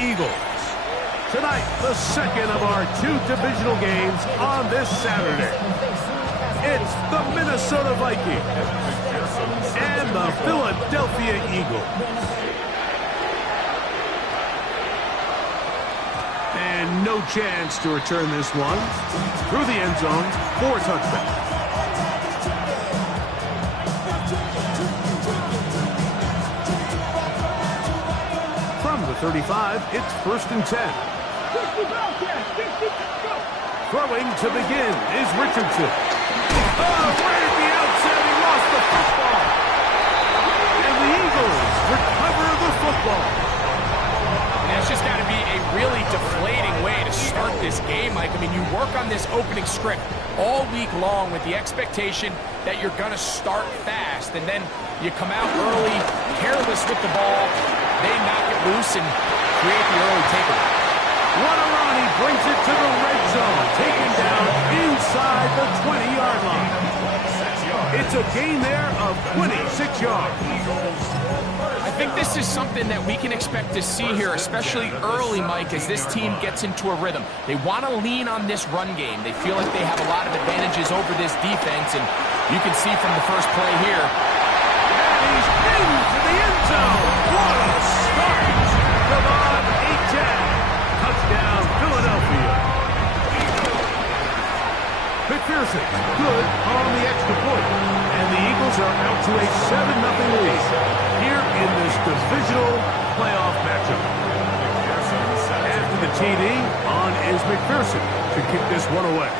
Eagles. Tonight, the second of our 2 divisional games on this Saturday. It's the Minnesota Vikings and the Philadelphia Eagles. And no chance to return this one. Through the end zone for a touchdown. From the 35, it's 1st and 10. Throwing to begin is Richardson. Oh, right at the outset, he lost the football. And the Eagles recover the football. It's just got to be a really deflating way to start this game, Mike. I mean, you work on this opening script all week long with the expectation that you're going to start fast, and then you come out early, careless with the ball, they knock it loose and create the early takeaway. What a run, he brings it to the red zone, taken down inside the 20-yard line. It's a gain there of 26 yards. I think this is something that we can expect to see here, especially early, Mike, as this team gets into a rhythm. They want to lean on this run game. They feel like they have a lot of advantages over this defense, and you can see from the first play here. And he's into the end zone. What a start. Devon Achane. Touchdown, Philadelphia. McPherson, good on the extra point. And the Eagles are out to a 7-0 lead here in this divisional playoff matchup. After the TD, on is McPherson to kick this one away.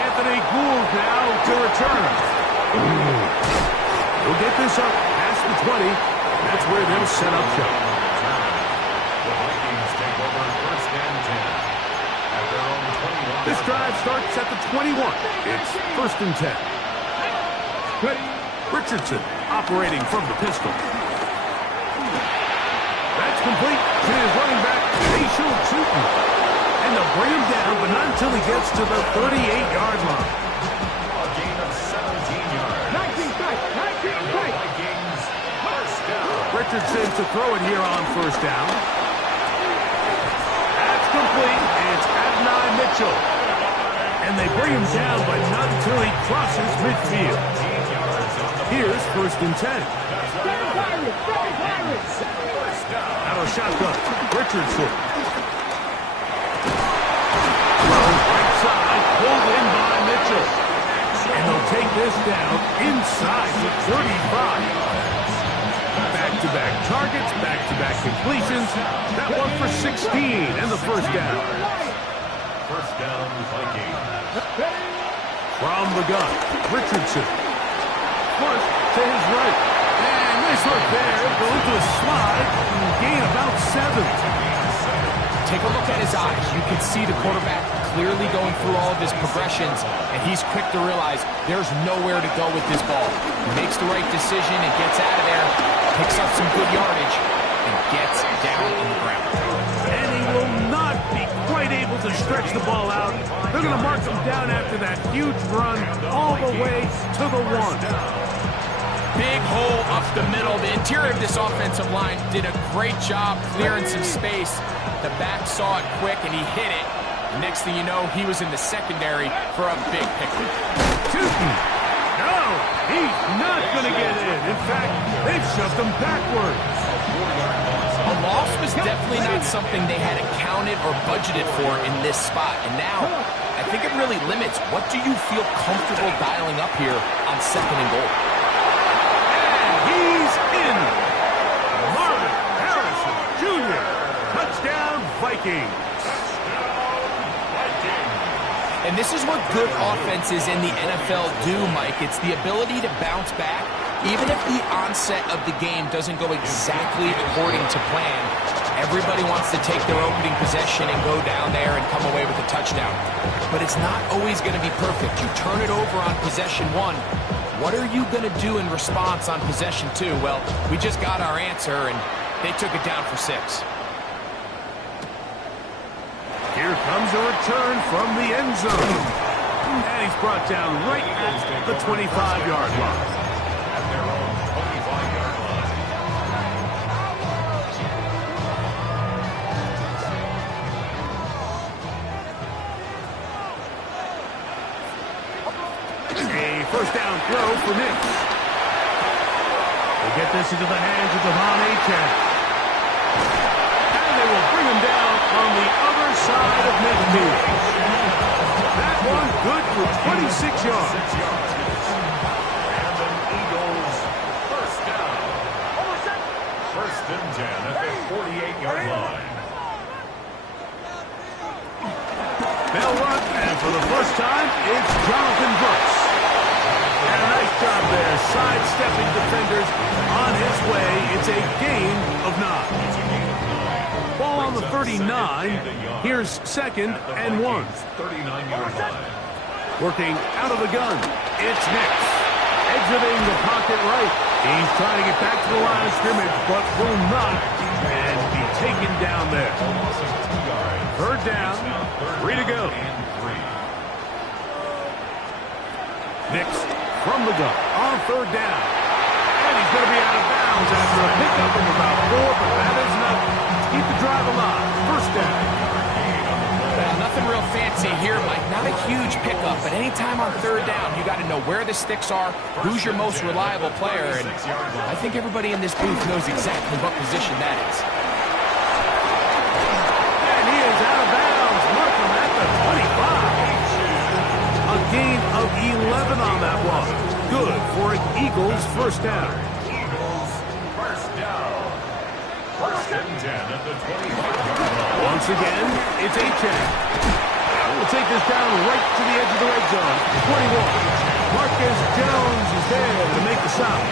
Anthony Gould now to return. He'll get this up past the 20. That's where they'll set up shop. The Vikings take over 1st and 10. At their own 21. This drive starts at the 21. It's 1st and 10. Richardson operating from the pistol. That's complete to his running back, Facial Chutin. And they'll bring him down, but not until he gets to the 38-yard line. A gain of 17 yards. 19 Vikings, 1st down. Richardson to throw it here on 1st down. That's complete. It's Adonai Mitchell. And they bring him down, but not until he crosses midfield. Here's 1st and 10. Out of shotgun, Richardson. Right side, pulled in by Mitchell. And they'll take this down inside the 35. Back-to-back targets, back-to-back completions. That one for 16 and the 1st down. 1st down, Vikings. From the gun, Richardson. Push to his right. And nice work there. Going to a slide. Gain about 7. Take a look at his eyes. You can see the quarterback clearly going through all of his progressions, and he's quick to realize there's nowhere to go with this ball. He makes the right decision and gets out of there, picks up some good yardage, and gets down on the ground. And he will not be quite able to stretch the ball out. They're going to mark him down after that huge run all the way to the 1. Big hole up the middle. The interior of this offensive line did a great job clearing some space. The back saw it quick, and he hit it. Next thing you know, he was in the secondary for a big pickup. Chutin. No, he's not going to get in. In fact, they've shoved him backwards. A loss was definitely not something they had accounted or budgeted for in this spot. And now, I think it really limits what do you feel comfortable dialing up here on 2nd and goal. He's in. Marvin Harrison Jr. Touchdown, Vikings. And this is what good offenses in the NFL do, Mike. It's the ability to bounce back, even if the onset of the game doesn't go exactly according to plan. Everybody wants to take their opening possession and go down there and come away with a touchdown. But it's not always going to be perfect. You turn it over on possession 1. What are you going to do in response on possession 2? Well, we just got our answer, and they took it down for 6. Here comes a return from the end zone. And he's brought down right at the 25-yard line. At their own 25-yard line. first down throw for Nix. They get this into the hands of Devon Achane. And they will bring him down on the other side of midfield. That one good for 26 yards. And the Eagles first down. First and 10 at the 48-yard line. They'll run, and for the first time, it's Jonathan Brooks. And a nice job there, sidestepping defenders on his way. It's a gain of 9. Ball on the 39. Here's second and 1. 39-yard line. Working out of the gun. It's Nix. Exiting the pocket right. He's trying to get back to the line of scrimmage, but will not. And be taken down there. Third down. 3 to go. Nix from the gun on third down. And he's going to be out of bounds after a pickup of about 4, but that is enough to keep the drive alive. First down. Well, nothing real fancy here, Mike. Not a huge pickup, but anytime on third down, you got to know where the sticks are, who's your most reliable player, and I think everybody in this booth knows exactly what position that is. And he is out of bounds. Markham at the 25. A gain of 11 on that one. Good for an Eagles first down. Eagles first down. First and 10 at the 25-yard line. Once again, it's Achane. We'll take this down right to the edge of the red zone. 21. Marcus Jones is there to make the stop.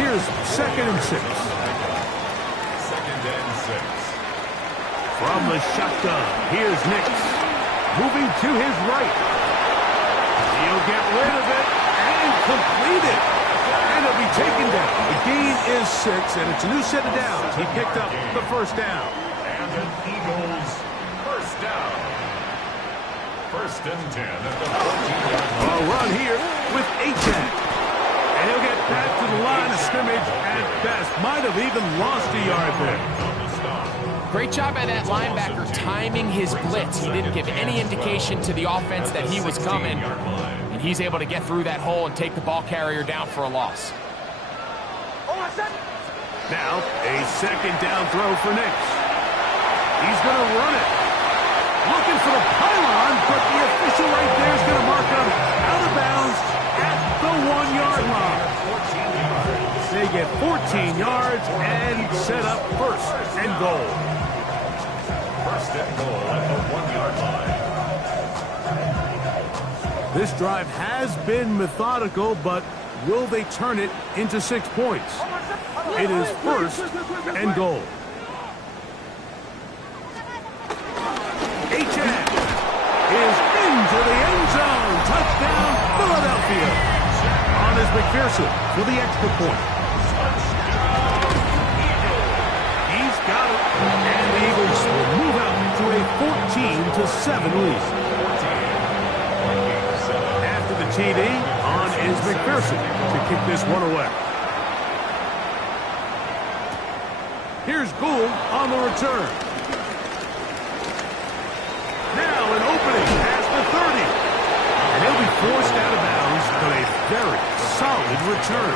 Here's second and 6. Second and 6. From the shotgun, here's Nix. Moving to his right. He'll get rid of it and complete it. And it'll be taken down. The gain is 6, and it's a new set of downs. He picked up the first down. And an Eagles first down. First and 10 at the 14-yard line. A run here with Achane. And he'll get back to the line of scrimmage at best. Might have even lost a yard there. Great job by that linebacker timing his blitz. He didn't give any indication to the offense that he was coming, and he's able to get through that hole and take the ball carrier down for a loss. Now, a second down throw for Nix. He's going to run it. Looking for the pylon, but the official right there is going to mark him out of bounds at the 1-yard line. They get 14 yards and set up first and goal. First and goal at the 1-yard line. This drive has been methodical, but will they turn it into 6 points? It is first and goal. Achane is into the end zone. Touchdown, Philadelphia. On is McPherson for the extra point. He's got it. And the Eagles will move out to a 14-7 lead. After the TD, on is McPherson to kick this one away. Here's Gould on the return. Now an opening past the 30. And he'll be forced out of bounds, but a very solid return.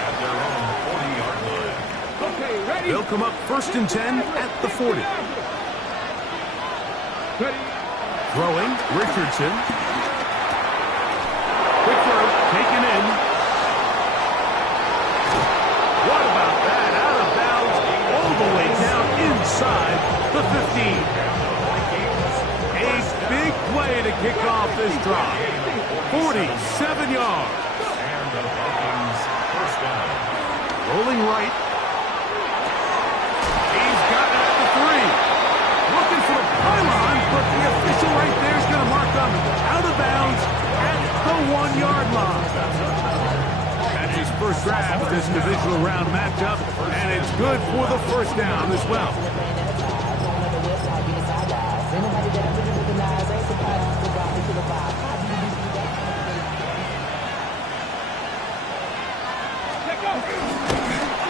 At their own 40-yard line. Okay, ready? They'll come up first and 10 at the 40. Ready. Throwing, Richardson. Quick throw, taken in. What about that? Out of bounds, all the way down inside the 15. A big play to kick off this drive. 47 yards. And the Vikings first down. Rolling right. He's got it at the 3. Looking for the pylon, but the official right there is going to mark him out of bounds at the 1-yard line. That's his first grab of this divisional round matchup, and it's good for the first down as well.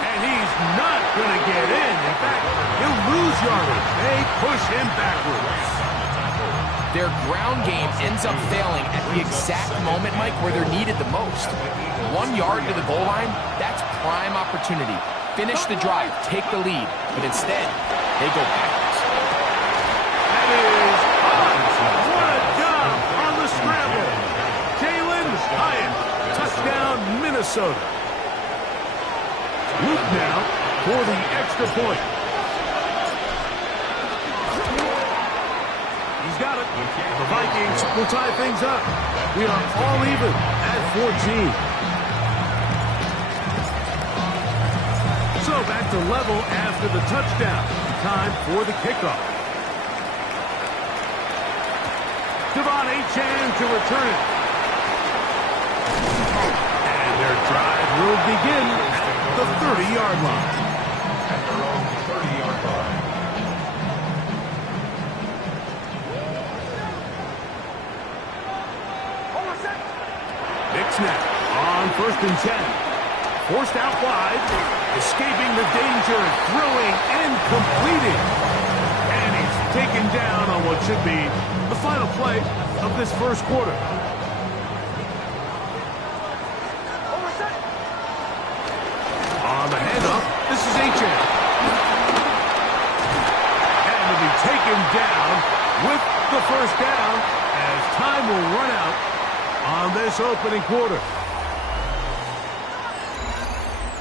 And he's not going to get in. In fact, he'll lose yardage. They push him backwards. their ground game ends up failing at the exact moment, Mike, where they're needed the most. 1 yard to the goal line, that's prime opportunity. Finish the drive, take the lead, but instead, they go backwards. That is hot. What a job on the scramble. Jalen Hyatt, touchdown, Minnesota. Luke now for the extra point. He's got it. The Vikings will tie things up. We are all even at 14. So back to level after the touchdown. Time for the kickoff. Devon Achane to return it. And their drive will begin at the 30-yard line. At their own 30-yard line. Nick snap on 1st and 10. Forced out wide, escaping the danger, throwing and completing. And he's taken down on what should be the final play of this first quarter. On the handoff, this is Achane. And will be taken down with the first down as time will run out on this opening quarter.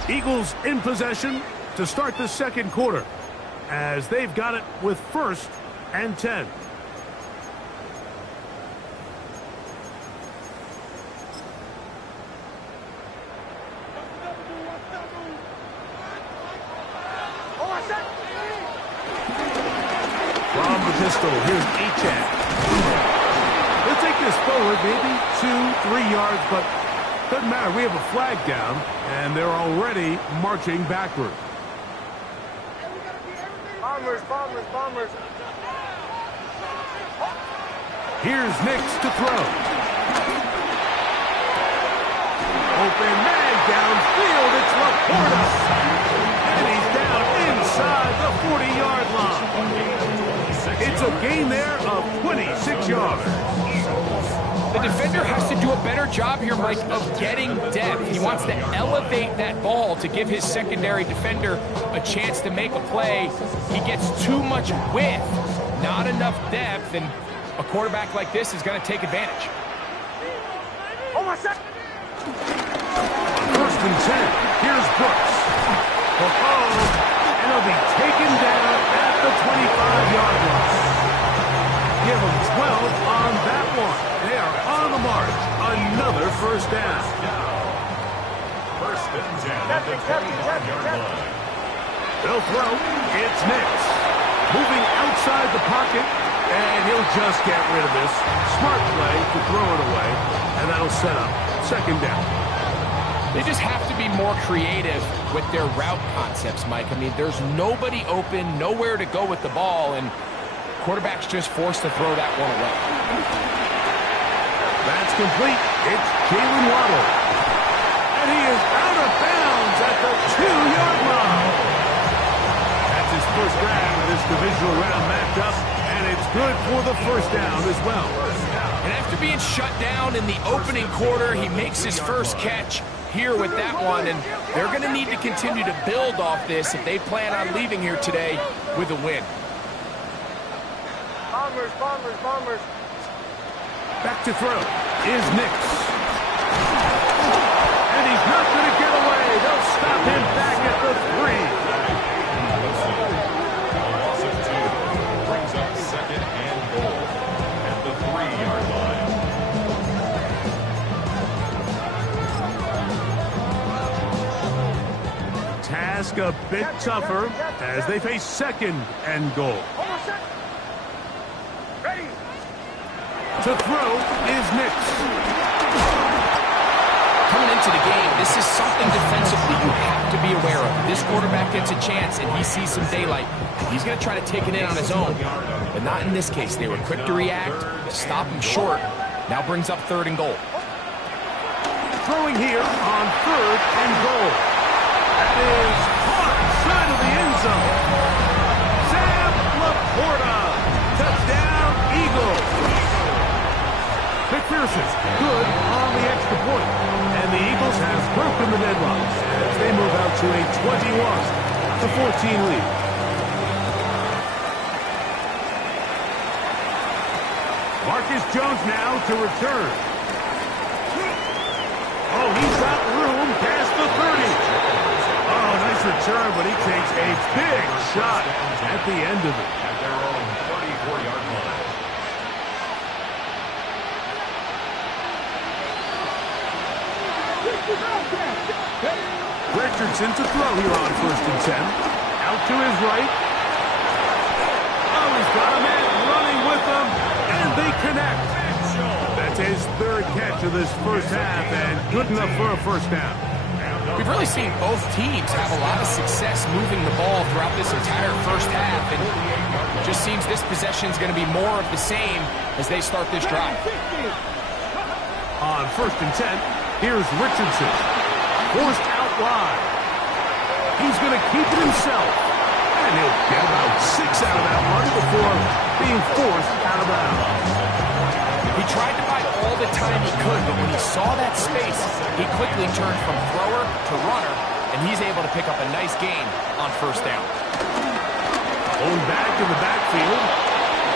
Eagles in possession to start the second quarter as they've got it with 1st and 10. From the pistol, here's Achane. They'll take this forward maybe 2-3 yards, but doesn't matter. We have a flag down, and they're already marching backward. Bombers. Here's Nix to throw. Open man downfield. It's Laporta. And he's down inside the 40-yard line. It's a gain there of 26 yards. The defender has to do a better job here, Mike, of getting depth. He wants to elevate that ball to give his secondary defender a chance to make a play. He gets too much width, not enough depth, and a quarterback like this is going to take advantage. On 1st and 10, here's Brooks. And he'll be taken down at the 25-yard line. Give him 12 on that one. They are on the march. Another first down. 1st and 10 at the 25-yard line. They'll throw. It's Nix. Moving outside the pocket, and he'll just get rid of this. Smart play to throw it away, and that'll set up 2nd down. They just have to be more creative with their route concepts, Mike. I mean, there's nobody open, nowhere to go with the ball, and quarterback's just forced to throw that one away. That's complete. It's Jalen Waddle. And he is out of bounds at the 2-yard line. That's his first grab of this divisional round matchup, and it's good for the first down as well. And after being shut down in the opening quarter, he makes his first catch here with that one, and they're going to need to continue to build off this if they plan on leaving here today with a win. Bombers. Back to throw is Nix. And he's not going to get away. They'll stop him back at the 3. A loss of 2 brings up 2nd and goal at the 3-yard line. Task a bit tougher as they face 2nd and goal. To throw is Nix. Coming into the game, this is something defensively you have to be aware of. This quarterback gets a chance and he sees some daylight. He's going to try to take it in on his own, but not in this case. They were quick to react, stop him short. Now brings up 3rd and goal. Throwing here on 3rd and goal. That is caught side of the end zone. Sam Laporta. Touchdown, Eagles. passes. Good on the extra point. And the Eagles have broken the deadlock as they move out to a 21-14 lead. Marcus Jones now to return. Oh, he's got room past the 30. Oh, nice return, but he takes a big shot at the end of it. At their own 34-yard line. Richardson to throw here on 1st and 10. Out to his right. Oh, he's got a man running with him, and they connect. That's his 3rd catch of this first half, and good enough for a first down. We've really seen both teams have a lot of success moving the ball throughout this entire first half, and it just seems this possession is going to be more of the same as they start this drive. On 1st and 10, here's Richardson. Forced out wide. He's going to keep it himself, and he'll get about 6 out of that one before being forced out of bounds. He tried to buy all the time he could, but when he saw that space, he quickly turned from thrower to runner, and he's able to pick up a nice gain on 1st down. Going back in the backfield.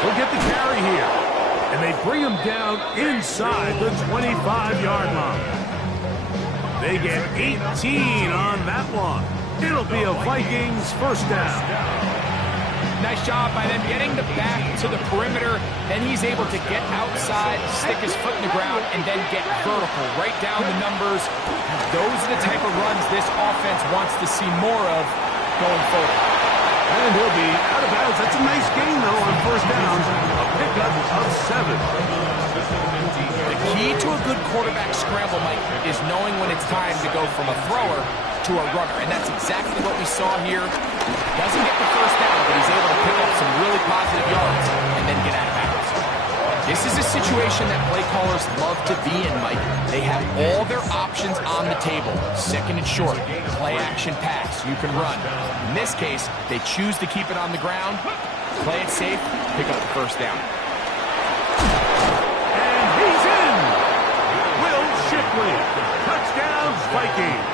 He'll get the carry here. And they bring him down inside the 25-yard line. They get 18 on that one. It'll be a Vikings first down. Nice job by them getting the back to the perimeter. Then he's able to get outside, stick his foot in the ground, and then get vertical. Right down the numbers. Those are the type of runs this offense wants to see more of going forward. And he'll be out of bounds. That's a nice gain, though, on 1st down. A pickup of 7. The key to a good quarterback scramble, Mike, is knowing when it's time to go from a thrower to a runner. And that's exactly what we saw here. Doesn't get the first down, but he's able to pick up some really positive yards and then get out of bounds. This is a situation that play callers love to be in, Mike. They have all their options on the table. 2nd and short, play action pass, you can run. In this case, they choose to keep it on the ground, play it safe, pick up the first down. And he's in! Will Shipley. Touchdown, Vikings.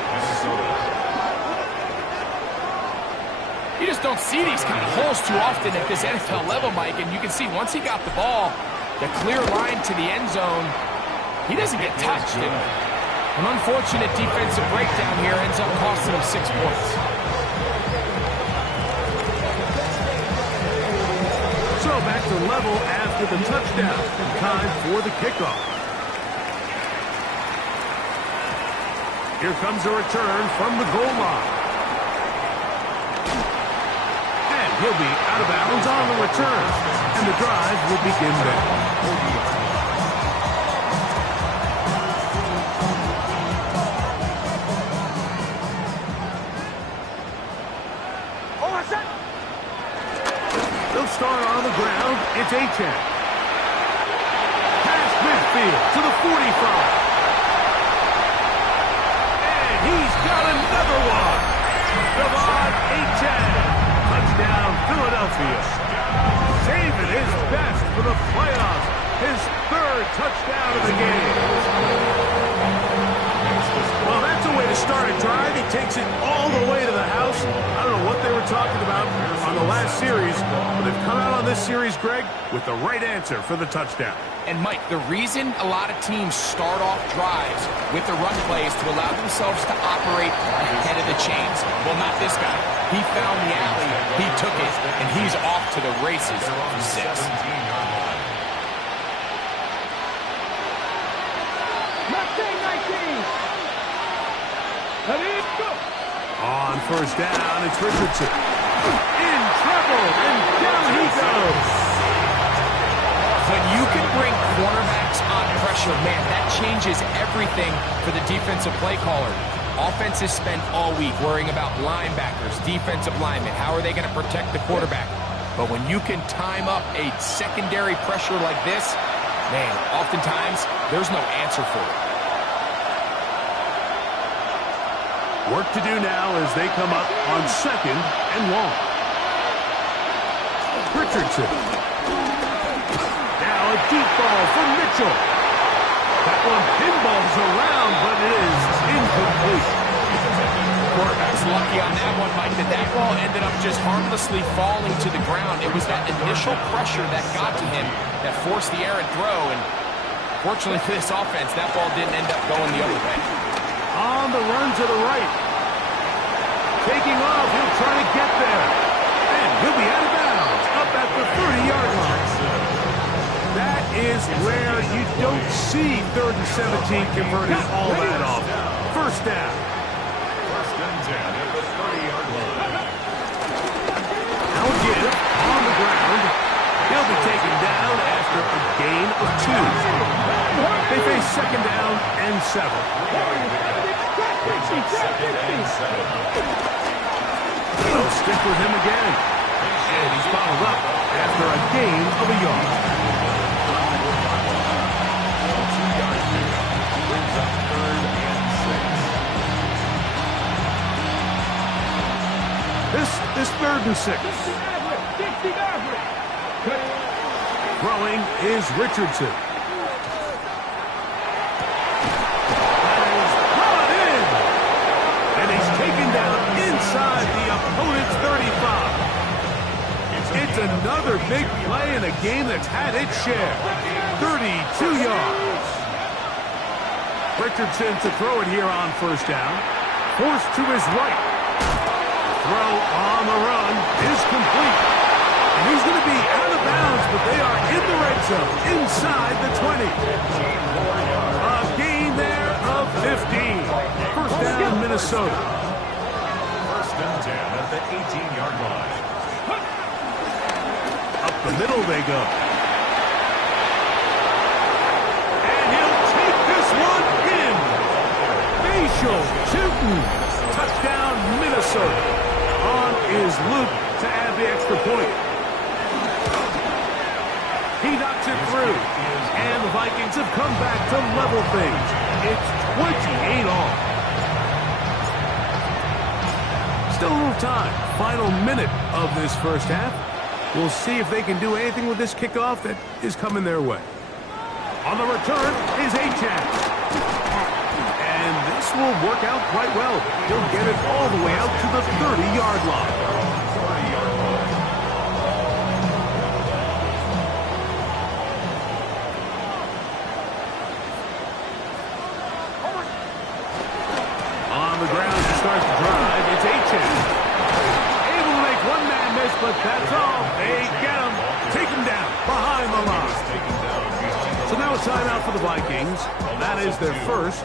You just don't see these kind of holes too often at this NFL level, Mike, and you can see once he got the ball, the clear line to the end zone, he doesn't get touched. And an unfortunate defensive breakdown here ends up costing him 6 points. So back to level after the touchdown. Time for the kickoff. Here comes a return from the goal line. And he'll be out of bounds on the return. And the drive will begin there. They'll start on the ground. It's Achane. Past midfield to the 45. And he's got another one. Devon Achane. Touchdown, Philadelphia. Saving his best for the playoffs. His 3rd touchdown of the game. Well, that's a way to start a drive. He takes it all the way to the house. I don't know what they were talking about on the last series, but they've come out on this series, Greg, with the right answer for the touchdown. And, Mike, the reason a lot of teams start off drives with the run plays to allow themselves to operate ahead of the chains. Well, not this guy. He found the alley, he took it, and he's off to the races for 6. On 1st down, it's Richardson. In trouble, and down he goes. When you can bring cornerbacks on pressure, man, that changes everything for the defensive play caller. Offenses spend all week worrying about linebackers, defensive linemen. How are they going to protect the quarterback? But when you can time up a secondary pressure like this, man, oftentimes there's no answer for it. Work to do now as they come up on 2nd and long. Richardson. Now a deep ball from Mitchell. That one pinballs around, but it is incomplete. Quarterback's lucky on that one, Mike, that ball ended up just harmlessly falling to the ground. It was that initial pressure that got to him that forced the errant throw, and fortunately for this offense, that ball didn't end up going the other way. On the run to the right. Taking off, he'll try to get there. And he'll be out of bounds, up at the 30-yard line. That is where you don't see 3rd and 17 converted all that often. First down. First and 10 at the 30-yard line. Now again, on the ground. He'll be taken down after a gain of 2. They face 2nd down and 7. They'll stick with him again. And he's followed up after a gain of a yard. This 3rd and 6. Throwing is Richardson. That is brought in. And he's taken down inside the opponent's 35. It's another big play in a game that's had its share. 32 yards. Richardson to throw it here on 1st down. Forced to his right. Throw on the run is complete. And he's going to be out of bounds, but they are in the red zone, inside the 20. A gain there of 15. First down, Minnesota. First and 10 at the 18-yard line. Up the middle they go. And he'll take this one in. Facial shooting. Touchdown, Minnesota. On is Luke to add the extra point. He knocks it through. And the Vikings have come back to level things. It's 28 all. Still a little time. Final minute of this first half. We'll see if they can do anything with this kickoff that is coming their way. On the return is Achane. And this will work out quite well. He'll get it all the way out to the 30-yard line. On the ground to start the drive, it's Achane. Able to make one man miss, but that's all. They get him. Take him down behind the line. So now a timeout for the Vikings. That is their first.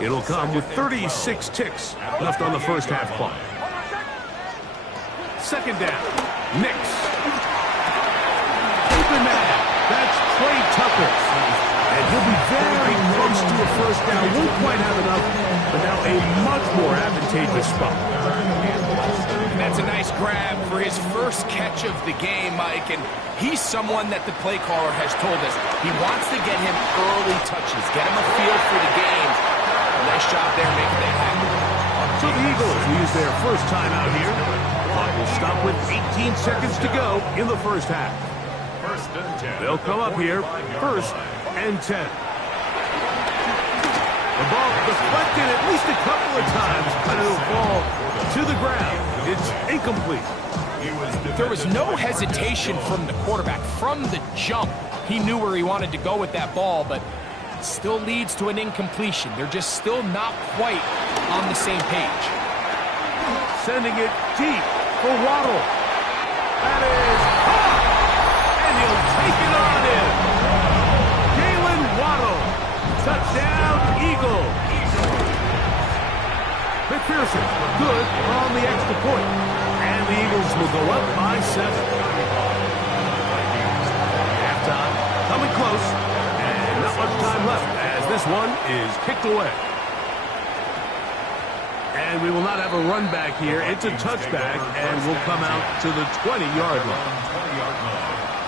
It'll come with 36 ticks left on the first half clock. 2nd down. Nix. Open man. That's Trey Tucker. And he'll be very close to a first down. Won't quite have enough, but now a much more advantageous spot. And that's a nice grab for his first catch of the game, Mike. And he's someone that the play caller has told us he wants to get him early touches, get him a feel for the game. Nice job there making that happen. So the Eagles use their first timeout here. Clock will stop with 18 seconds to go in the first half. First and 10. They'll come up here, 1st and 10. The ball deflected at least a couple of times, but it'll fall to the ground. It's incomplete. There was no hesitation from the quarterback. From the jump, he knew where he wanted to go with that ball, but it still leads to an incompletion. They're just still not quite on the same page. Sending it deep for Waddle. That is caught, and he'll take it on in. Jalen Waddle. Touchdown, Eagles. McPherson, good on the extra point. And the Eagles will go up by 7. Halftime coming close, and not much time left as this one is kicked away. And we will not have a run back here. It's a touchback, and will come out to the 20-yard line.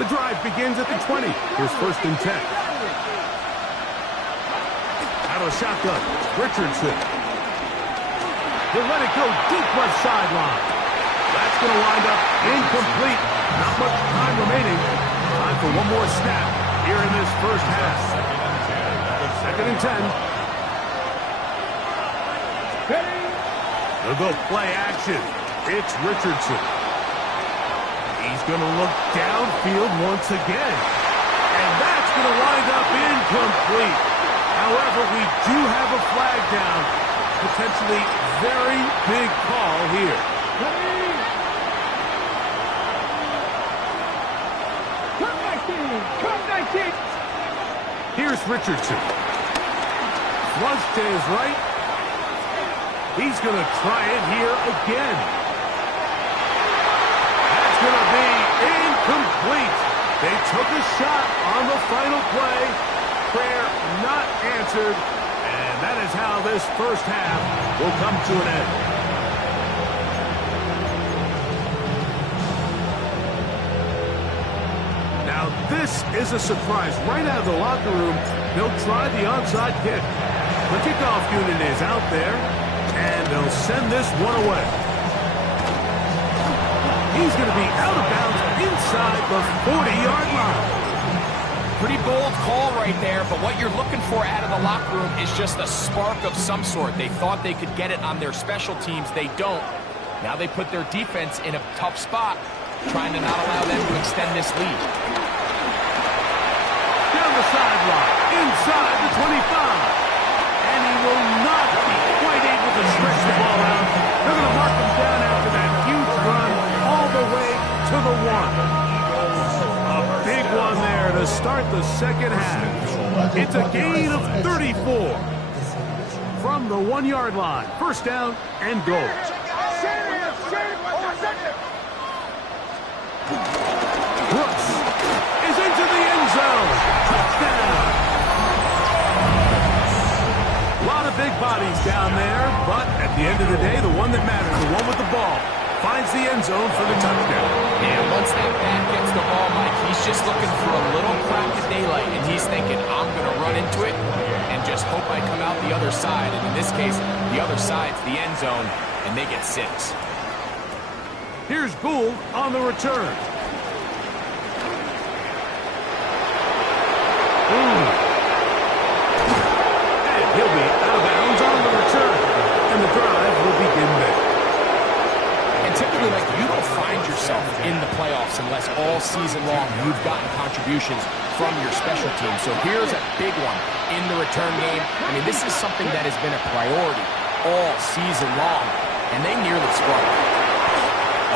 The drive begins at the 20. Here's 1st and 10. Out of a shotgun, Richardson. He'll let it go deep left sideline. That's going to wind up incomplete. Not much time remaining. Time for one more snap here in this first half. Second and 10. They'll go play action. It's Richardson. He's going to look downfield once again. And that's going to wind up incomplete. However, we do have a flag down. Potentially very big call here. Here's Richardson. Flush to his right. He's going to try it here again. That's going to be incomplete. They took a shot on the final play. Prayer not answered. And that is how this first half will come to an end. Now this is a surprise. Right out of the locker room, they'll try the onside kick. The kickoff unit is out there, and they'll send this one away. He's going to be out of bounds inside the 40-yard line. Pretty bold call right there, but what you're looking for out of the locker room is just a spark of some sort. They thought they could get it on their special teams. They don't. Now they put their defense in a tough spot, trying to not allow them to extend this lead. Down the sideline, inside the 25. And he will not be quite able to stretch the ball out. They're going to mark him down after that huge run all the way to the 1. A big one there to start the second half. It's a gain of 34 from the 1-yard line. First down and goal. Brooks is into the end zone. Touchdown. A lot of big bodies down there, but at the end of the day, the one that matters, the one with the ball, finds the end zone for the touchdown. And once that back gets the ball, Mike, he's just looking for a little crack of daylight, and he's thinking, I'm going to run into it and just hope I come out the other side. And in this case, the other side's the end zone, and they get 6. Here's Gould on the return. And he'll be out of bounds on the return. And the drive will begin there. And typically, like, you don't find yourself in the playoffs unless all season long you've gotten contributions from your special team. So here's a big one in the return game. I mean, this is something that has been a priority all season long, and they nearly scored.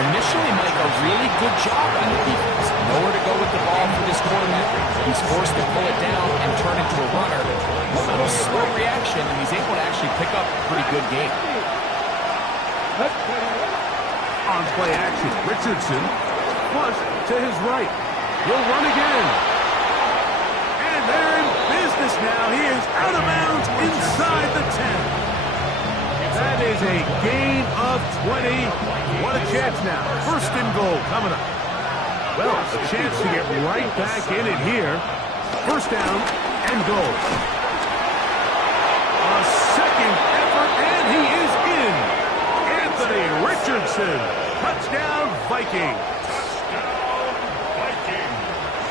Initially, Mike, a really good job on the defense. Nowhere to go with the ball for this quarterback. He's forced to pull it down and turn into a runner. A little slow reaction, and he's able to actually pick up a pretty good game. On play action, Richardson flush to his right. He'll run again. And they're in business now. He is out of bounds inside the 10. That is a gain of 20. What a chance now. First and goal coming up. Well, a chance to get right back in it here. First down and goal. A second effort, and he is in. Anthony Richardson. Touchdown, Vikings.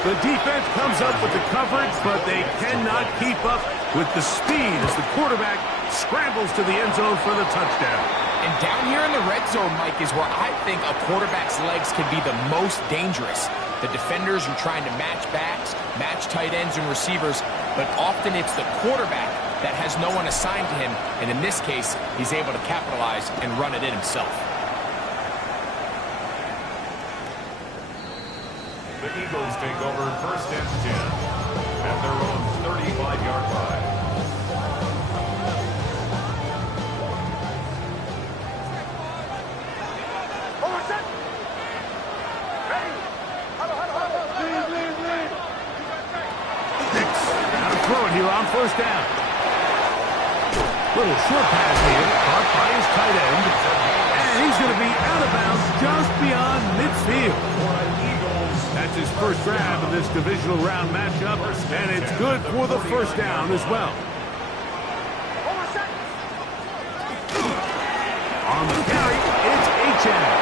The defense comes up with the coverage, but they cannot keep up with the speed as the quarterback scrambles to the end zone for the touchdown. And down here in the red zone, Mike, is where I think a quarterback's legs can be the most dangerous. The defenders are trying to match backs, match tight ends and receivers, but often it's the quarterback that has no one assigned to him, and in this case, he's able to capitalize and run it in himself. The Eagles take over first and 10 at their own 35-yard line. Now to throw it here on first down. Little short pass here, caught by his tight end. And he's going to be out of bounds just beyond midfield. That's his first grab of this divisional round matchup, and it's good for the first down as well. On the carry, it's Achane.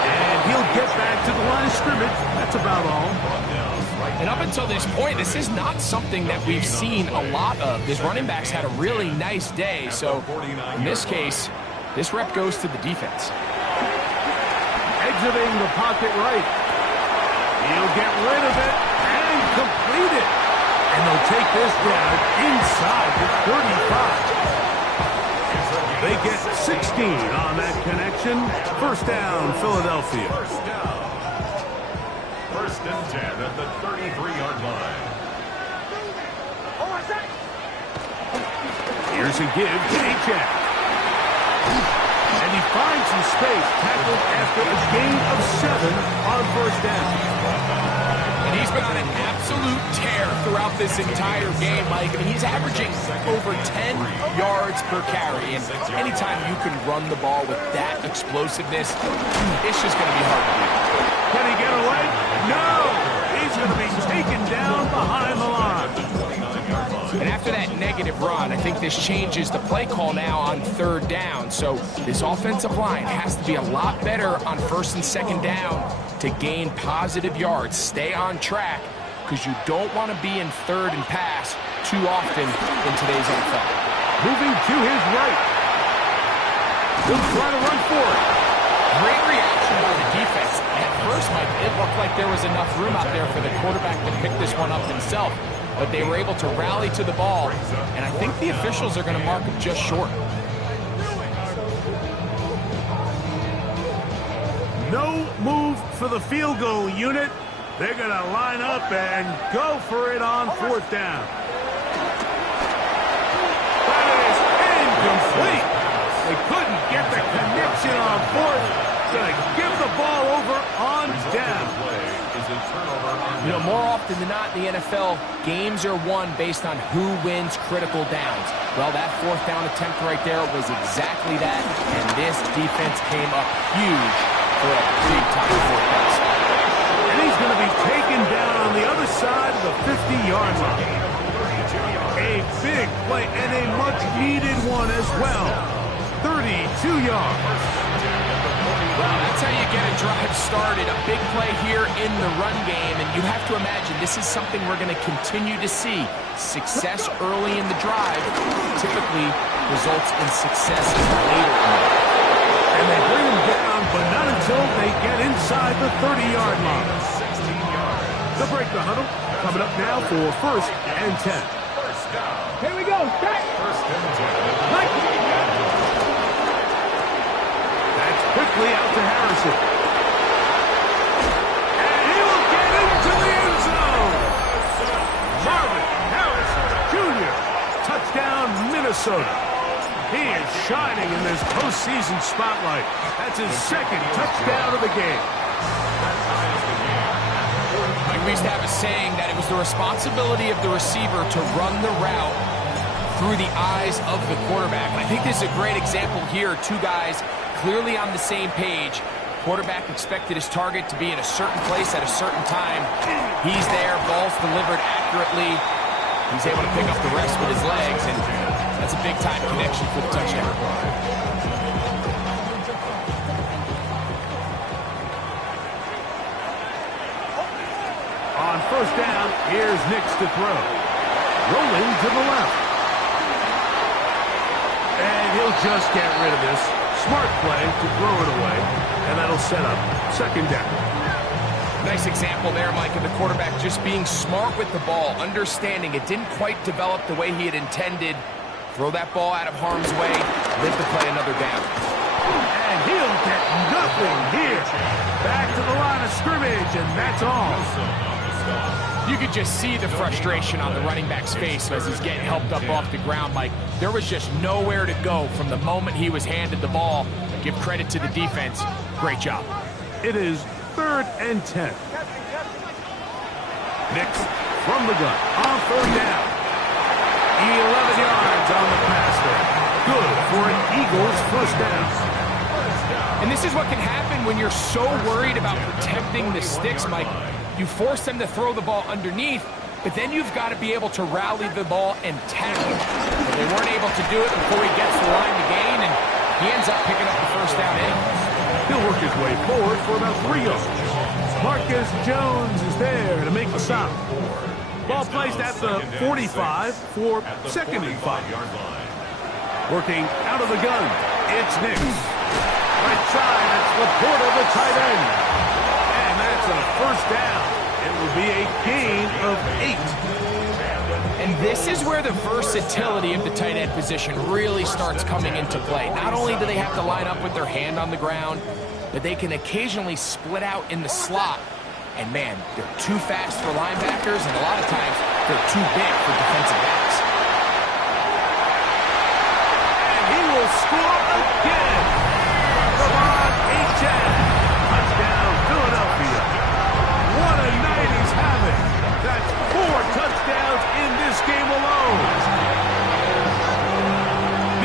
And he'll get back to the line of scrimmage scrimmage. That's about all. And up until this point, this is not something that we've seen a lot of. His running backs had a really nice day. So in this case, this rep goes to the defense. Exiting the pocket right. He'll get rid of it and complete it. And they'll take this down inside the 35. They get 16 on that connection. First down, Philadelphia. First and 10 at the 33-yard line. Here's a give to H.J. And he finds some space, tackled after a gain of 7 on first down. And he's been on an absolute tear throughout this entire game, Mike. I mean, he's averaging over 10 yards per carry. And anytime you can run the ball with that explosiveness, it's just going to be hard to do. Can he get away? No! He's going to be taken down behind the line. And after that negative run, I think this changes the play call now on third down. So this offensive line has to be a lot better on first and second down to gain positive yards. Stay on track, because you don't want to be in third and pass too often in today's NFL. Moving to his right. He'll try to run for it. Great reaction by the defense. At first, Mike, it looked like there was enough room out there for the quarterback to pick this one up himself. But they were able to rally to the ball, and I think the officials are going to mark him just short. No move for the field goal unit. They're going to line up and go for it on fourth down. That is incomplete. They couldn't get the connection on fourth. Going to give the ball over on down. You know, more often than not in the NFL, games are won based on who wins critical downs. Well, that fourth down attempt right there was exactly that, and this defense came up huge for a big-time fourth down. And he's going to be taken down on the other side of the 50-yard line. A big play and a much-needed one as well. 32 yards. Well, that's how you get a drive started. A big play here in the run game, and you have to imagine this is something we're going to continue to see. Success early in the drive typically results in success later in the drive. And they bring him down, but not until they get inside the 30-yard line. They'll break the huddle. Coming up now for first and 10. Here we go. Back. First and 10. Quickly out to Harrison. And he will get into the end zone. Marvin Harrison Jr. Touchdown, Minnesota. He is shining in this postseason spotlight. That's his second touchdown of the game. We used to have a saying that it was the responsibility of the receiver to run the route through the eyes of the quarterback. And I think this is a great example here. Two guys clearly on the same page. Quarterback expected his target to be in a certain place at a certain time. He's there, ball's delivered accurately. He's able to pick up the rest with his legs, and that's a big-time connection for the touchdown. On first down, here's Nix to throw. Rolling to the left. And he'll just get rid of this. Smart play to throw it away, and that'll set up second down. Nice example there, Mike, of the quarterback just being smart with the ball, understanding it didn't quite develop the way he had intended. Throw that ball out of harm's way, live to play another down. And he'll get nothing here. Back to the line of scrimmage, and that's all. You could just see the frustration on the running back's face as he's getting helped up off the ground, Mike. There was just nowhere to go from the moment he was handed the ball. Give credit to the defense. Great job. It is third and 10. Nix from the gun on third down. 11 yards on the pass there. Good for an Eagles first down. And this is what can happen when you're so worried about protecting the sticks, Mike. You force them to throw the ball underneath, but then you've got to be able to rally the ball and tackle. But they weren't able to do it before he gets the line to gain, and he ends up picking up the first down anyways. He'll work his way forward for about 3 yards. Marcus Jones is there to make the stop. Ball placed at the 45 for second and 5. Working out of the gun, it's Nix. Right side, that's Laporta, the tight end. And that's a first down. It will be a gain of 8. And this is where the versatility of the tight end position really starts coming into play. Not only do they have to line up with their hand on the ground, but they can occasionally split out in the slot. And man, they're too fast for linebackers, and a lot of times they're too big for defensive backs. And he will score again. Devon Achane. Touchdown, Philadelphia. What a night he's having. That's 4 touchdowns in this game alone.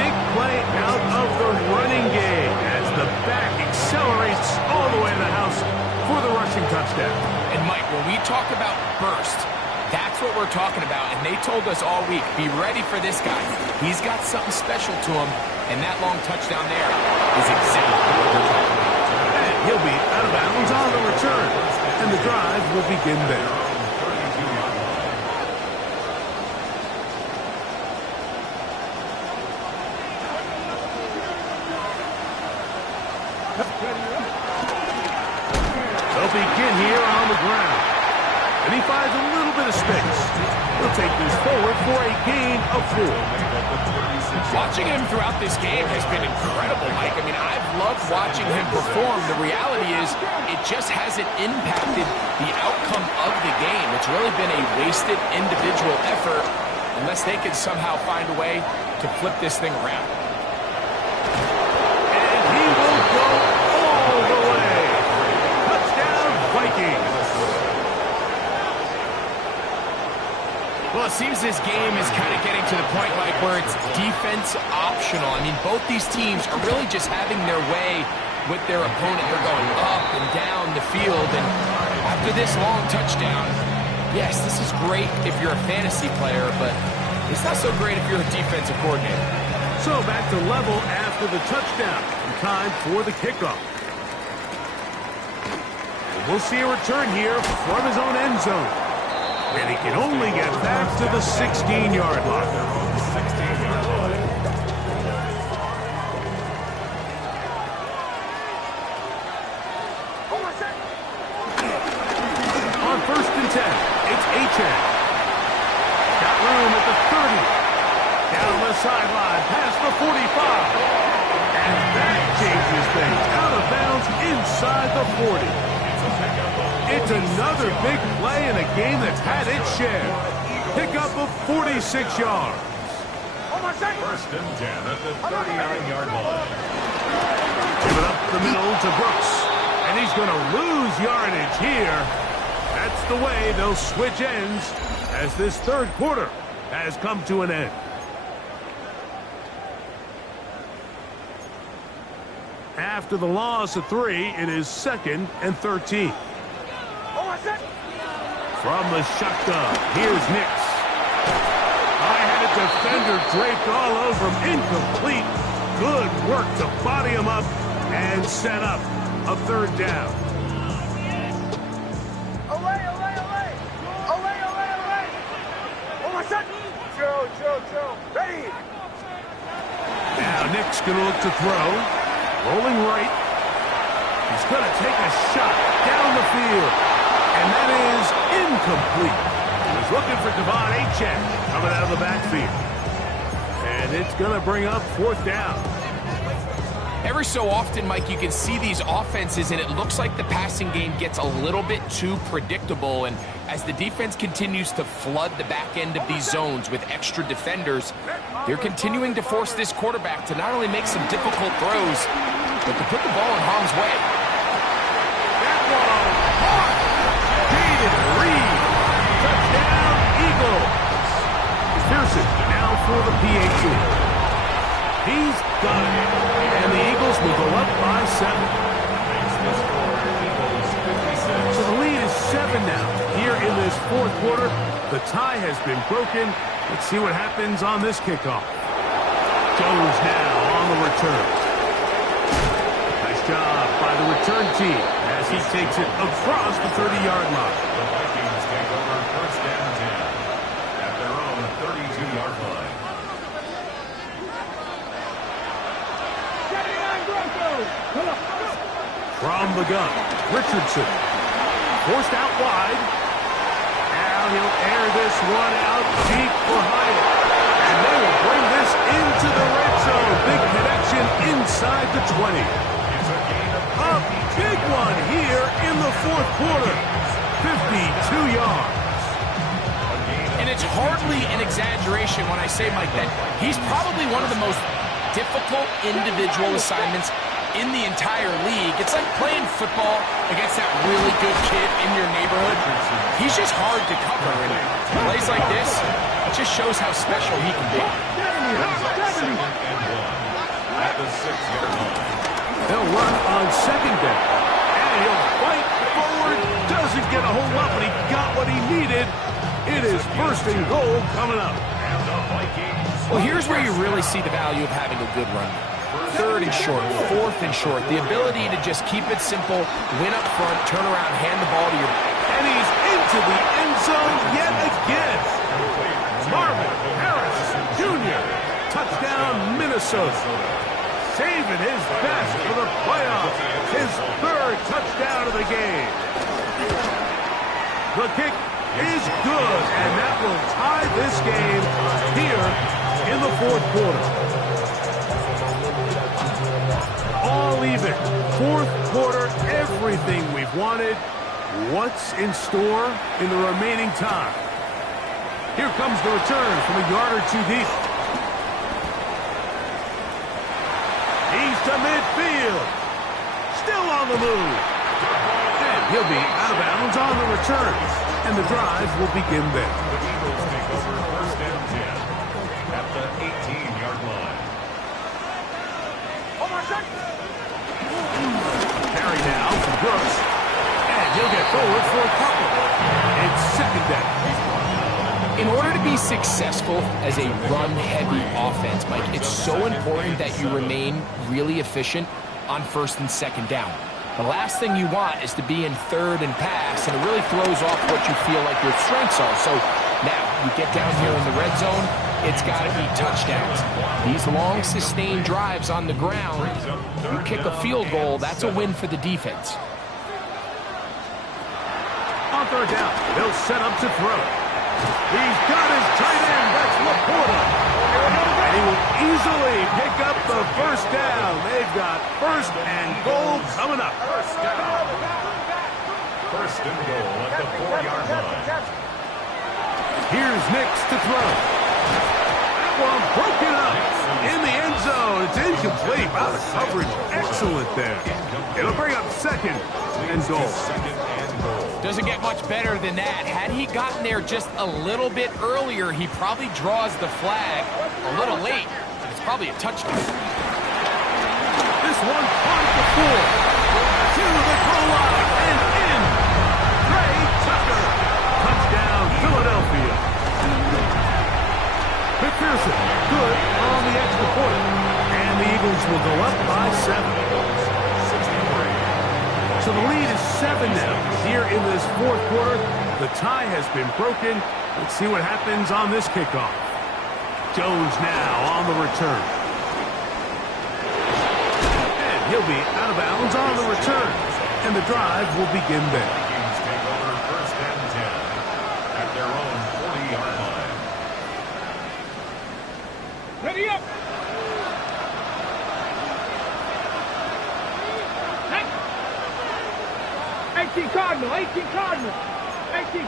Big play out of the running game as the back accelerates all the way to the house for the rushing touchdown. And Mike, when we talk about burst, that's what we're talking about. And they told us all week, be ready for this guy. He's got something special to him, and that long touchdown there is exactly what we're talking about. And he'll be out of bounds on the return, and the drive will begin there. They'll begin here on the ground. And he finds a little bit of space. He'll take this forward for a gain of 4. Watching him throughout this game has been incredible, Mike. I mean, I've loved watching him perform. The reality is it just hasn't impacted the outcome of the game. It's really been a wasted individual effort unless they can somehow find a way to flip this thing around. And he will go all the way. Touchdown, Vikings. Well, it seems this game is kind of getting to the point, Mike, where it's defense optional. I mean, both these teams are really just having their way with their opponent. They're going up and down the field. And after this long touchdown, yes, this is great if you're a fantasy player, but it's not so great if you're a defensive coordinator. So back to level after the touchdown. In time for the kickoff. And we'll see a return here from his own end zone. And he can only get back to the 16-yard line. On 1st and 10, it's Achane. Got room at the 30. Down the sideline, past the 45. And that changes things. Out of bounds inside the 40. It's another big play in a game that's had its share. Pickup of 46 yards. First and 10 at the 39-yard line. Give it up the middle to Brooks. And he's going to lose yardage here. That's the way they'll switch ends as this third quarter has come to an end. After the loss of 3, it is 2nd and 13. From the shotgun, here's Nix. I had a defender draped all over him, incomplete. Good work to body him up and set up a 3rd down. Ready. Now Nick's going to look to throw. Rolling right. He's going to take a shot down the field. And that is incomplete. He was looking for Devon Achane coming out of the backfield. And it's going to bring up 4th down. Every so often, Mike, you can see these offenses, and it looks like the passing game gets a little bit too predictable. And as the defense continues to flood the back end of these zones with extra defenders, they're continuing to force this quarterback to not only make some difficult throws, but to put the ball in harm's way. That ball caught. David Reed. Touchdown, Eagles. Pearson now for the PAT. He's got it. And the Eagles will go up by 7. So the lead is 7 now. Here in this 4th quarter, the tie has been broken. Let's see what happens on this kickoff. Jones now on the return. Nice job by the return team as as he takes it across the 30-yard line. The Vikings take over first and 10 at their own 32-yard line. From the gun, Richardson. Forced out wide. Now he'll air this one out deep for Hyatt. And they will bring this into the red zone. Big connection inside the 20. A big one here in the fourth quarter. 52 yards. And it's hardly an exaggeration when I say, Mike, that he's probably one of the most difficult individual assignments in the entire league. It's like playing football against that really good kid in your neighborhood. He's just hard to cover, and plays like this, it just shows how special he can be. At the 6-yard line. They'll run on second down. And he'll fight forward. Doesn't get a whole lot, but he got what he needed. It is first and goal coming up. And the Vikings. Well, here's where you really see the value of having a good run. Third and short, fourth and short. The ability to just keep it simple, win up front, turn around, hand the ball to your... And he's into the end zone yet again. Marvin Harris Jr. Touchdown, Minnesota. Saving his best for the playoffs. His third touchdown of the game. The kick is good, and that will tie this game here in the fourth quarter. All even. Fourth quarter, everything we've wanted. What's in store in the remaining time? Here comes the return from a yard or two deep. He's to midfield. Still on the move. And he'll be out of bounds on the return. And the drive will begin there. The Eagles take over first and 10 at the 18-yard line. Carry now from Brooks. And he'll get forward for a couple. It's second down. In order to be successful as a run-heavy offense, Mike, it's so important that you remain really efficient on first and second down. The last thing you want is to be in third and pass, and it really throws off what you feel like your strengths are. So now you get down here in the red zone, it's got to be touchdowns. These long, sustained drives on the ground, you kick a field goal, that's a win for the defense. On third down, they'll set up to throw. He's got his tight end, that's Laporta. And he will easily pick up the first down. They've got first and goal coming up. First down. First and goal at the 4-yard line. Here's Nix to throw. That one broken up in the end zone. It's incomplete. Wow, the coverage excellent there. It'll bring up second and goal. Second and goal. Doesn't get much better than that. Had he gotten there just a little bit earlier, he probably draws the flag a little late. But it's probably a touchdown. This one caught the four. To the goal line and in. Trey Tucker. Touchdown, Philadelphia. McPherson, good on the extra point. And the Eagles will go up by 7. So the lead is 7 now. Here in this fourth quarter, the tie has been broken. Let's see what happens on this kickoff. Jones now on the return. And he'll be out of bounds on the return. And the drive will begin there. Vikings take over first and 10 at their own 40-yard line. Ready up. 18 Cardinal, 18 Cardinal. 18.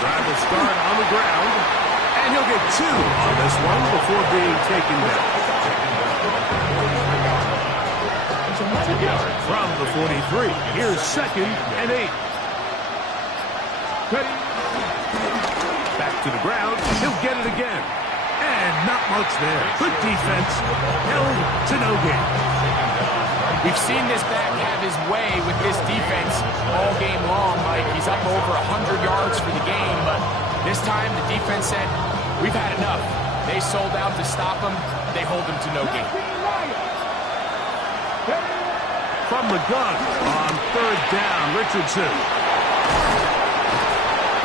Drive will start on the ground. And he'll get 2 on this one before being taken down. From the 43, here's second and 8. Ready. Back to the ground. He'll get it again. And not much there. Good defense. Held to no gain. We've seen this back have his way with this defense all game long, Mike. He's up over 100 yards for the game, but this time the defense said, we've had enough. They sold out to stop him. They hold him to no gain. From the gun on third down, Richardson.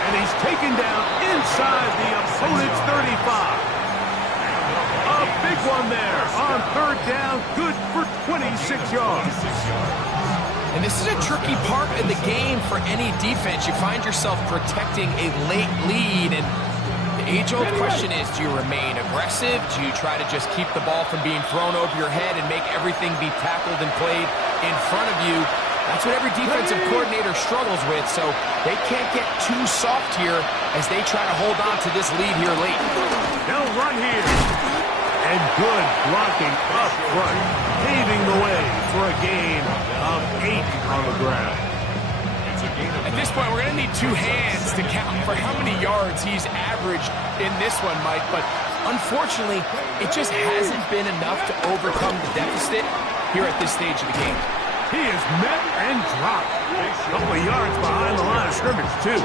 And he's taken down inside the opponent's 35. A big one there on third down, good for 26 yards. And this is a tricky part of the game for any defense. You find yourself protecting a late lead, and the age-old question is, do you remain aggressive? Do you try to just keep the ball from being thrown over your head and make everything be tackled and played in front of you? That's what every defensive coordinator struggles with, so they can't get too soft here as they try to hold on to this lead here late. They'll run here. And good blocking up front, paving the way for a gain of 8 on the ground. At this point, we're going to need 2 hands to count for how many yards he's averaged in this one, Mike. But unfortunately, it just hasn't been enough to overcome the deficit here at this stage of the game. He is met and dropped. A couple of yards behind the line of scrimmage, too.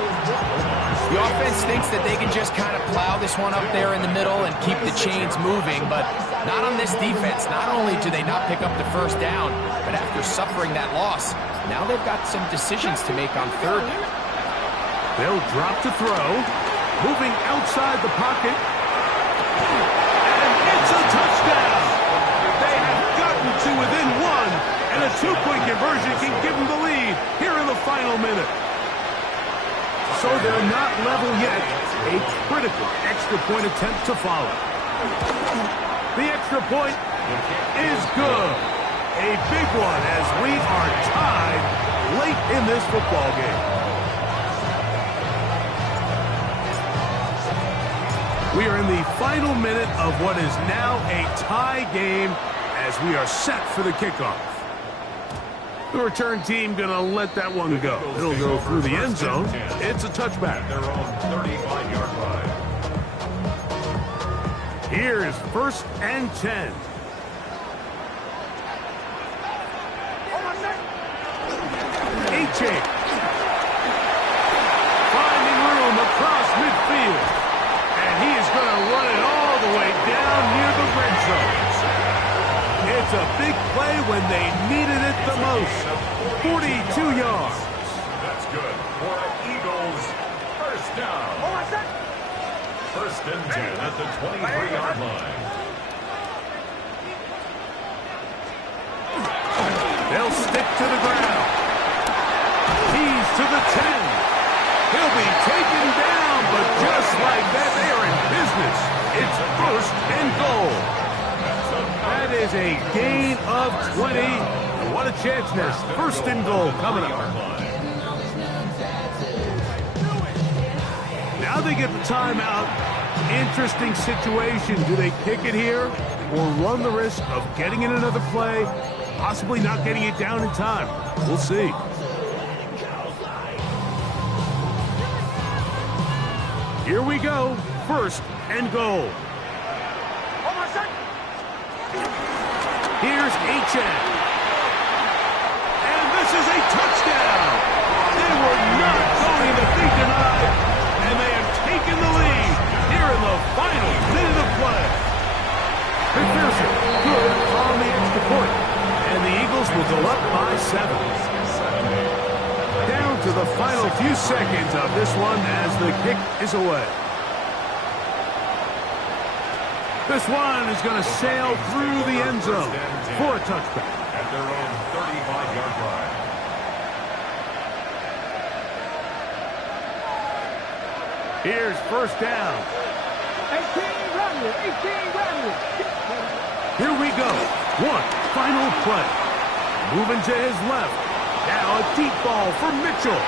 The offense thinks that they can just kind of plow this one up there in the middle and keep the chains moving, but not on this defense. Not only do they not pick up the first down, but after suffering that loss, now they've got some decisions to make on third down. They'll drop to throw, moving outside the pocket, and it's a touchdown. They have gotten to within 1. And a 2-point conversion can give them the lead here in the final minute. So they're not level yet. A critical extra point attempt to follow. The extra point is good. A big one as we are tied late in this football game. We are in the final minute of what is now a tie game as we are set for the kickoff. The return team going to let that one go. It'll go through the end zone. It's a touchback. Their own 35-yard line. Here is 1st and 10. A-chain. Finding room across midfield. And he is going to run it all the way down near the red zone. It's a big play when they needed it the most. 42 yards. That's good for Eagles. First down. 1st and 10 at the 23-yard line. They'll stick to the ground. He's to the 10. He'll be taken down, but just like that, they are in business. It's 1st and goal. That is a gain of 20. And what a chance now. 1st and goal coming up. Now they get the timeout. Interesting situation. Do they kick it here or run the risk of getting in another play, possibly not getting it down in time? We'll see. Here we go. 1st and goal. Here's H.N. And this is a touchdown. They were not going to be denied, and they have taken the lead here in the final minute of play. McPherson, good on the extra point, and the Eagles will go up by 7. Down to the final few seconds of this one as the kick is away. This one is going to sail through the end zone for a touchback. At their own 35-yard line. Here's 1st down. 18 Rodgers, 18 Rodgers. Here we go. One final play. Moving to his left. Now a deep ball for Mitchell.